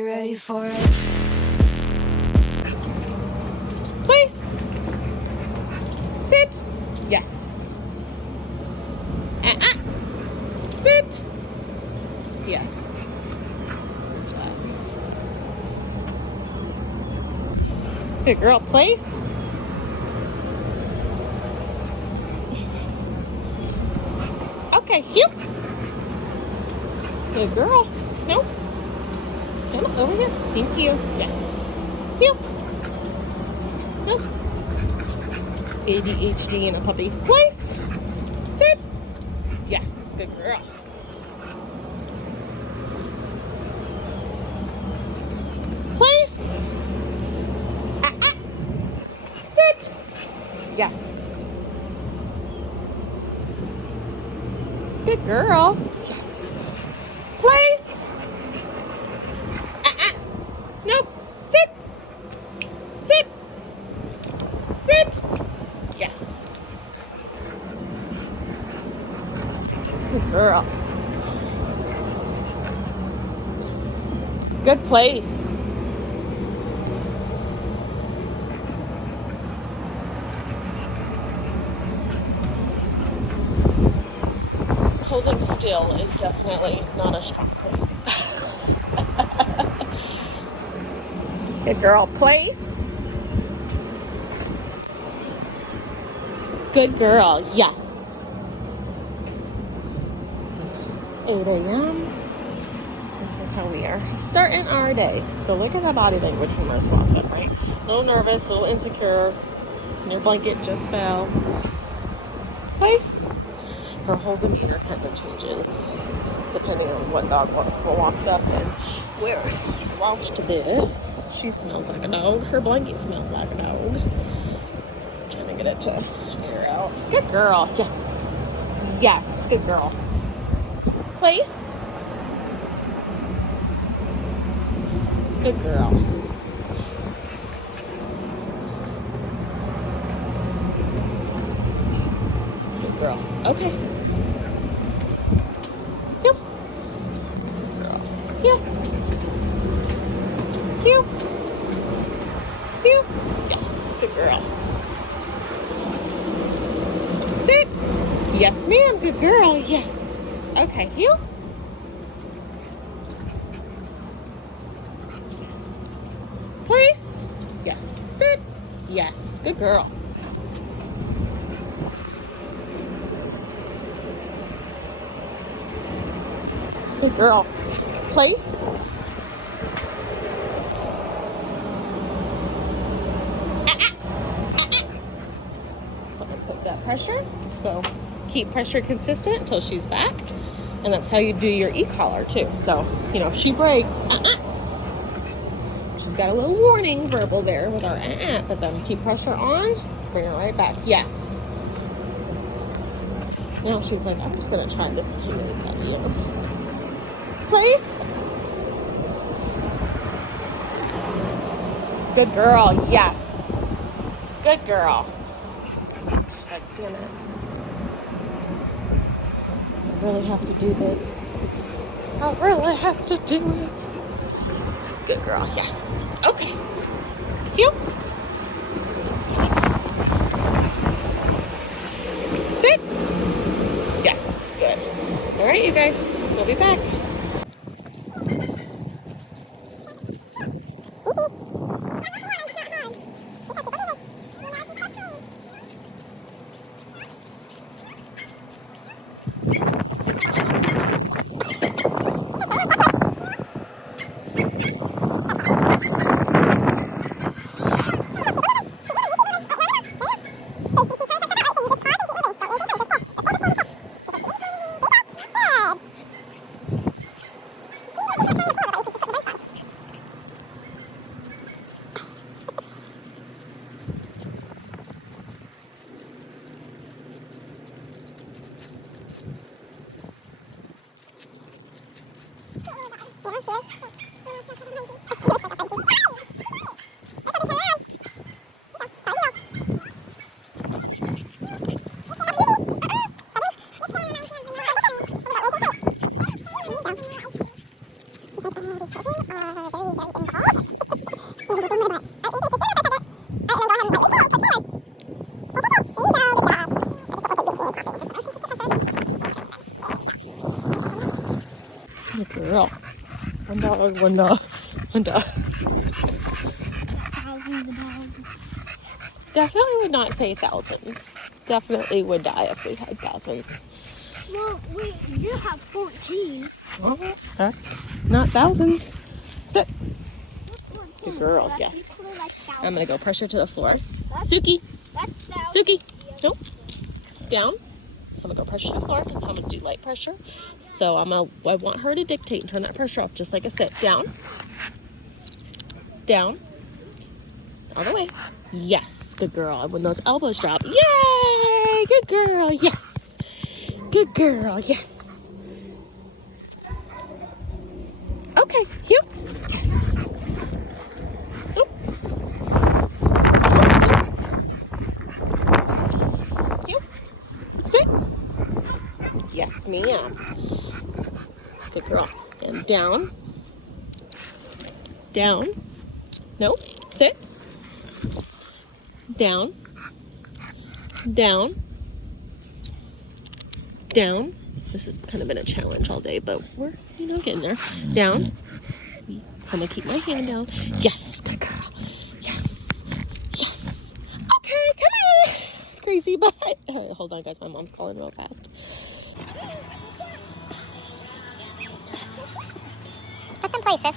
Ready for it? Place. Sit. Yes. Sit. Yes. Good job. Good girl. Place. Okay. Yep. Good girl. No. Come on, over here. Thank you. Yes. Yep. Nope. ADHD and a puppy. Place. Sit. Yes. Good girl. Place. Sit. Yes. Good girl. Yes. Place. Nope. Sit. Sit. Sit. Yes. Good girl. Good place. Holding still is definitely not a strong place. Good girl. Place. Good girl. Yes. It's 8 a.m. This is how we are starting our day. So look at the body language when Rose walks up, right? A little nervous, a little insecure. Your blanket just fell. Place. Her whole demeanor kind of changes depending on what dog walks up and where we watched this. She smells like a dog. Her blanket smells like a dog. I'm trying to get it to air out. Good girl. Yes. Yes. Good girl. Place. Good girl. Good girl. Okay. Yep. Good girl. Yep. Yep. Yep. Yes. Good girl. Sit. Yes, ma'am. Good girl. Yes. Okay. You. Place. Yes. Sit. Yes. Good girl. Good girl. Place. So I put that pressure. So keep pressure consistent until she's back. And that's how you do your e-collar too. So, if she breaks, she's got a little warning verbal there with our but then keep pressure on, bring her right back. Yes. Now she's like, I'm just going to try to take this out of you. Place. Good girl. Yes. Good girl. She's like, damn it. I really have to do this. I really have to do it. Good girl. Yes. Okay. You. Sit. Yes. Good. All right, you guys. We'll be back. dog, one dog, one dog. Thousands of dogs. Definitely would not say thousands. Definitely would die if we had thousands. Well, we do have 14. Well, that's not thousands. Sit. Good girl, So yes. equally like I'm gonna go pressure to the floor. That's- Suki, That's Suki, nope. Down. So I'm gonna go pressure to the floor, and so I'm gonna do light pressure. So I want her to dictate and turn that pressure off, just like a sit. Down. Down. All the way. Yes, good girl. And when those elbows drop, yay! Good girl, yes. Good girl, yes. Okay, heel. Yes. Oh. Heel. Sit. Yes, ma'am. Good girl. And down. Down. No. Sit. Down. Down. Down. This has kind of been a challenge all day, but we're, getting there. Down. So I'm going to keep my hand down. Yes. Good girl. Yes. Yes. Okay, come on. Crazy butt. Hold on, guys. My mom's calling real fast. Let them play, sis.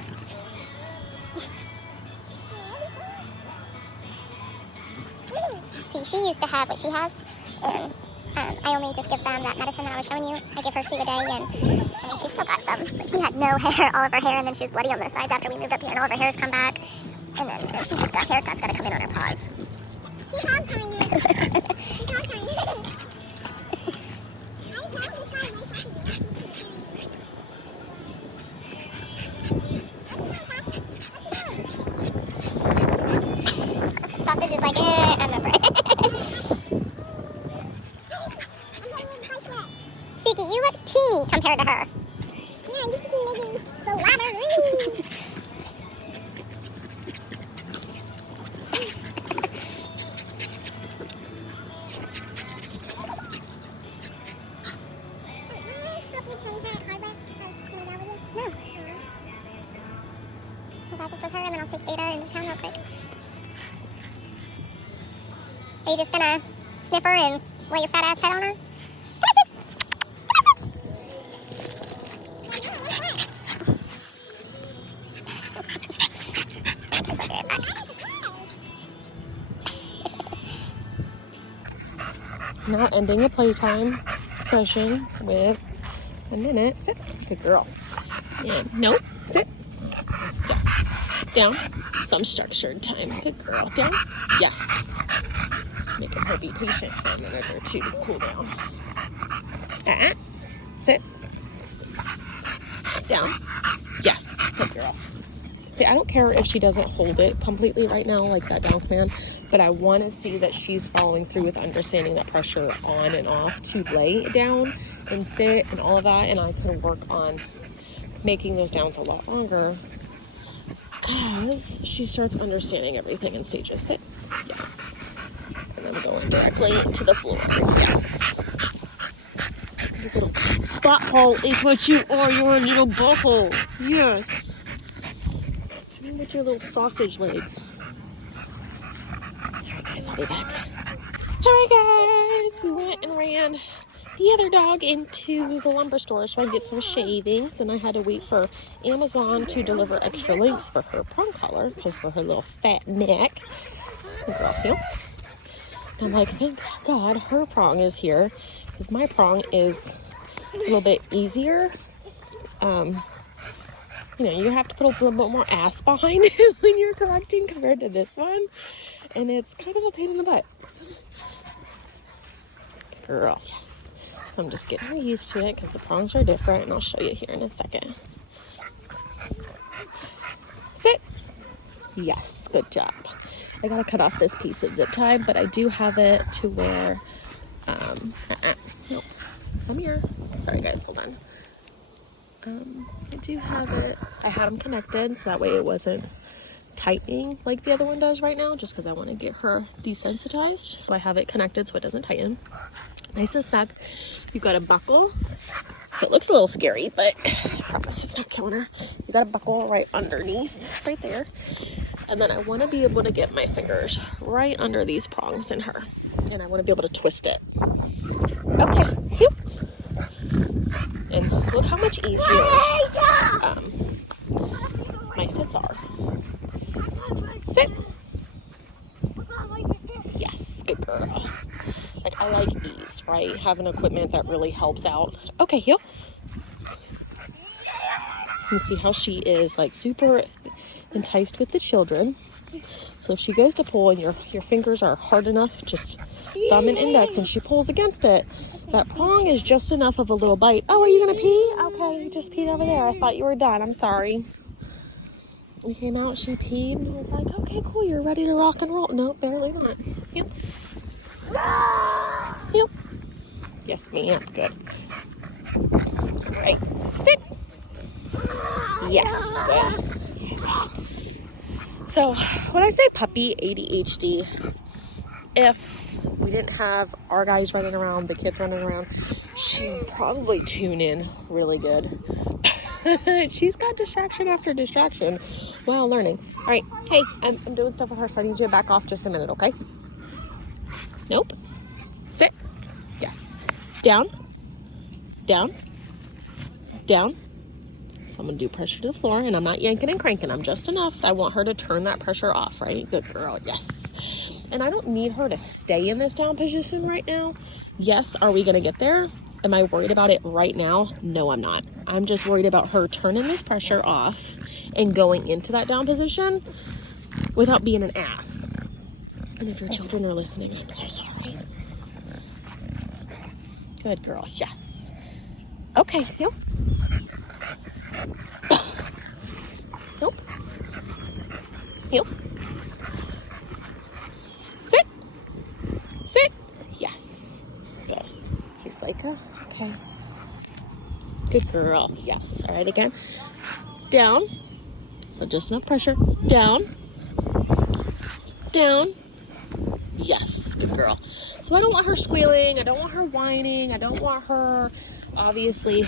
See, she used to have what she has, and I only just give them that medicine that I was showing you. I give her 2 a day, and I mean, she's still got some, but she had no hair, all of her hair, and then she was bloody on the sides after we moved up here, and all of her hair's come back, and then she's just got hair that's got to come in on her paws. He's hog tying you. He's hog tying you. Sausage is like, I'm over it. Suki, you look teeny compared to her. Yeah, you could be making so louder. No. I'll back up with her and then I'll take Ada into town real quick. Are you just gonna sniff her and lay your fat ass head on her? Come on, Six! Now ending a playtime session with a minute. Sit. Good girl. And no. Sit. Yes. Down. Some structured time. Good girl. Down. Yes. Making her be patient for a minute or two to cool down. Sit. Down. Yes. Good girl. See, I don't care if she doesn't hold it completely right now, like that down command, but I want to see that she's following through with understanding that pressure on and off to lay down and sit and all of that, and I can work on making those downs a lot longer as she starts understanding everything in stages. Sit. Yes. And I'm going directly to the floor. Yes. Little butthole is what you are. You're a little butthole. Yes. With your little sausage legs. Alright guys, I'll be back. Alright guys, we went and ran the other dog into the lumber store so I could get some shavings, and I had to wait for Amazon to deliver extra links for her prong collar because for her little fat neck. Good girl, heel. I'm like, thank God her prong is here because my prong is a little bit easier. You have to put a little bit more ass behind it when you're correcting compared to this one. And it's kind of a pain in the butt. Girl, yes. So I'm just getting her used to it because the prongs are different, and I'll show you here in a second. Sit. Yes, good job. I gotta cut off this piece of zip tie, but I do have it to where, nope. Come here. Sorry guys, hold on. I do have it. I had them connected so that way it wasn't tightening like the other one does right now, just because I want to get her desensitized. So I have it connected so it doesn't tighten. Nice and snug. You've got a buckle. It looks a little scary, but I promise it's not killing her. You got a buckle right underneath, right there. And then I want to be able to get my fingers right under these prongs in her. And I want to be able to twist it. Okay. Whew. And look how much easier my sits are. Sit. Yes, good girl. Like, I like these, right? Having equipment that really helps out. Okay, heel. You see how she is like super enticed with the children. So if she goes to pull and your fingers are hard enough, just thumb and index, and she pulls against it, that prong is just enough of a little bite. Oh, are you gonna pee? Okay, you just peed over there. I thought you were done. I'm sorry. We came out, she peed, and I was like, okay, cool, you're ready to rock and roll. Nope, barely not. Yep. Yep. Yes, ma'am. Good. All right. Sit. Yes. Good. So, when I say puppy ADHD, if we didn't have our guys running around, the kids running around, she'd probably tune in really good. She's got distraction after distraction while learning. All right. Hey, I'm doing stuff with her, so I need you to back off just a minute, okay? Nope. Sit. Yes. Down. Down. Down. So I'm going to do pressure to the floor, and I'm not yanking and cranking. I'm just enough. I want her to turn that pressure off, right? Good girl. Yes. And I don't need her to stay in this down position right now. Yes. Are we going to get there? Am I worried about it right now? No, I'm not. I'm just worried about her turning this pressure off and going into that down position without being an ass. And if your children are listening, I'm so sorry. Good girl. Yes. Okay. Nope. Nope. Heel. Sit. Sit. Yes. Good. He's like, oh, okay. Good girl. Yes. All right, again. Down. So just enough pressure. Down. Down. Yes. Good girl. So I don't want her squealing. I don't want her whining. I don't want her, obviously,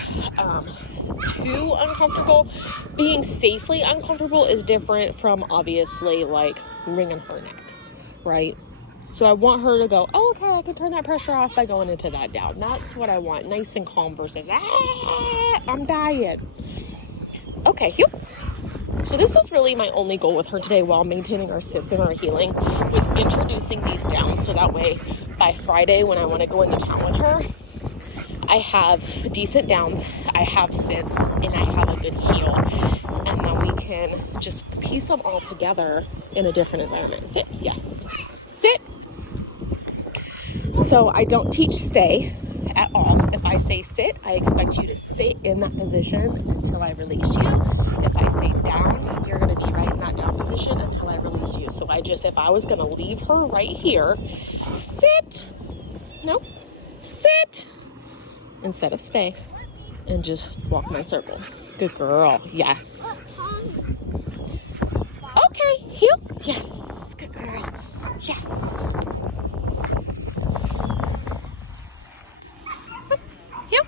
too uncomfortable. Being safely uncomfortable is different from, obviously, like, wringing her neck, right? So I want her to go, oh, okay, I can turn that pressure off by going into that down. That's what I want, nice and calm versus, I'm dying. Okay, yep. So this was really my only goal with her today while maintaining our sits and our healing, was introducing these downs so that way by Friday when I want to go into town with her, I have decent downs, I have sits, and I have a good heel. And then we can just piece them all together in a different environment. Sit, yes. Sit. So I don't teach stay at all. If I say sit, I expect you to sit in that position until I release you. If I say down, you're going to be right in that down position until I release you. So if I was going to leave her right here, sit. Nope. Sit. Instead of stay, and just walk my circle. Good girl. Yes. Okay. Heel. Yes. Good girl. Yes. Heel.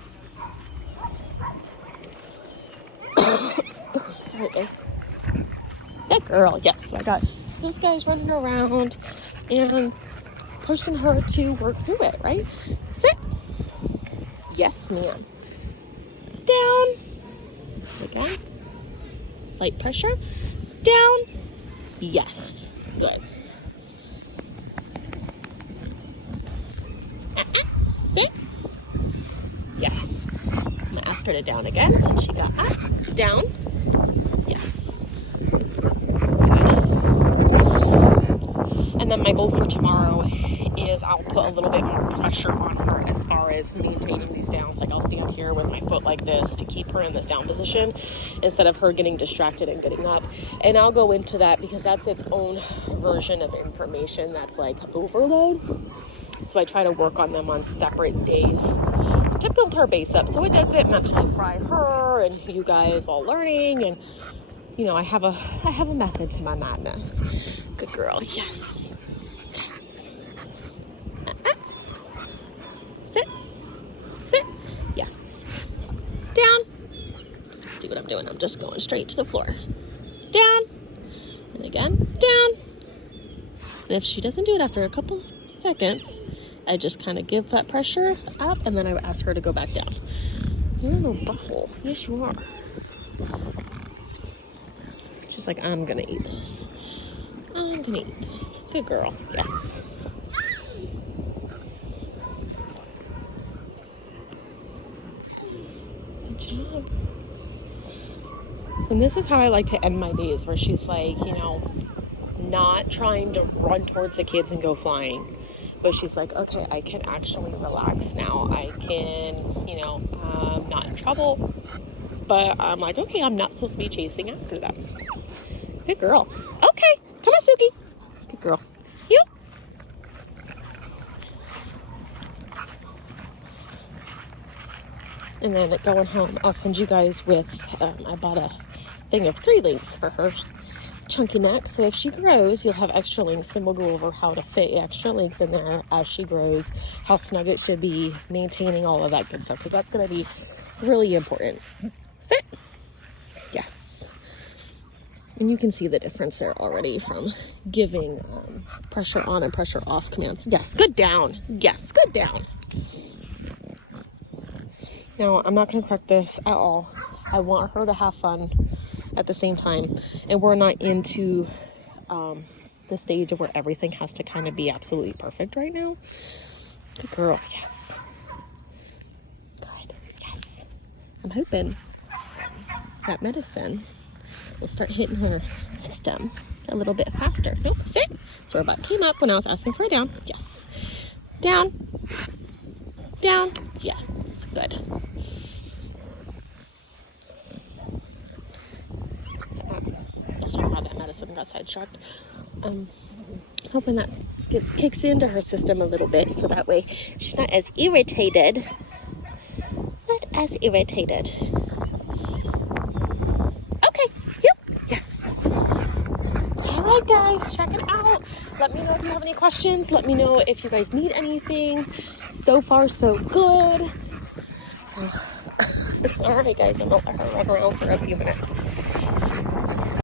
Sorry, guys. Good girl. Yes. So I got those guys running around and pushing her to work through it, right? Sit. Yes, ma'am. Down. Again. Light pressure. Down. Yes. Good. Sit. Yes. I'm going to ask her to down again since she got up. Down. Yes. Good. And then my goal for tomorrow is I'll put a little bit more pressure on her as far as maintaining these downs. Like I'll stand here with my foot like this to keep her in this down position instead of her getting distracted and getting up. And I'll go into that because that's its own version of information that's like overload. So I try to work on them on separate days to build her base up so it doesn't mentally fry her and you guys while learning. And you know, I have a method to my madness. Good girl. Yes. Sit. I'm doing. I'm just going straight to the floor. Down. And again, down. And if she doesn't do it after a couple seconds, I just kind of give that pressure up, and then I ask her to go back down. You're in a butthole. Yes, you are. She's like, I'm gonna eat this. I'm gonna eat this. Good girl. Yes. Good job. And this is how I like to end my days, where she's like, you know, not trying to run towards the kids and go flying. But she's like, okay, I can actually relax now. I can, you know, I'm not in trouble. But I'm like, okay, I'm not supposed to be chasing after them. Good girl. Okay, come on, Suki. Good girl. You. And then going home, I'll send you guys with, I bought a thing of 3 links for her chunky neck. So if she grows, you'll have extra links, and we'll go over how to fit extra links in there as she grows, how snug it should be, maintaining all of that good stuff, because that's going to be really important. Sit. Yes. And you can see the difference there already from giving pressure on and pressure off commands. Yes, good down. Yes, good down. Now, I'm not going to correct this at all. I want her to have fun at the same time. And we're not into the stage of where everything has to kind of be absolutely perfect right now. Good girl. Yes. Good. Yes. I'm hoping that medicine will start hitting her system a little bit faster. Nope. Sit. So her butt came up when I was asking for a down. Yes. Down. Down. Yes. Good. Sorry about that medicine, got sidetracked. Hoping that kicks into her system a little bit, so that way she's not as irritated. Not as irritated. Okay, yep, yes. All right, guys, check it out. Let me know if you have any questions. Let me know if you guys need anything. So far, so good. So, all right, guys, I'm gonna let her run around for a few minutes.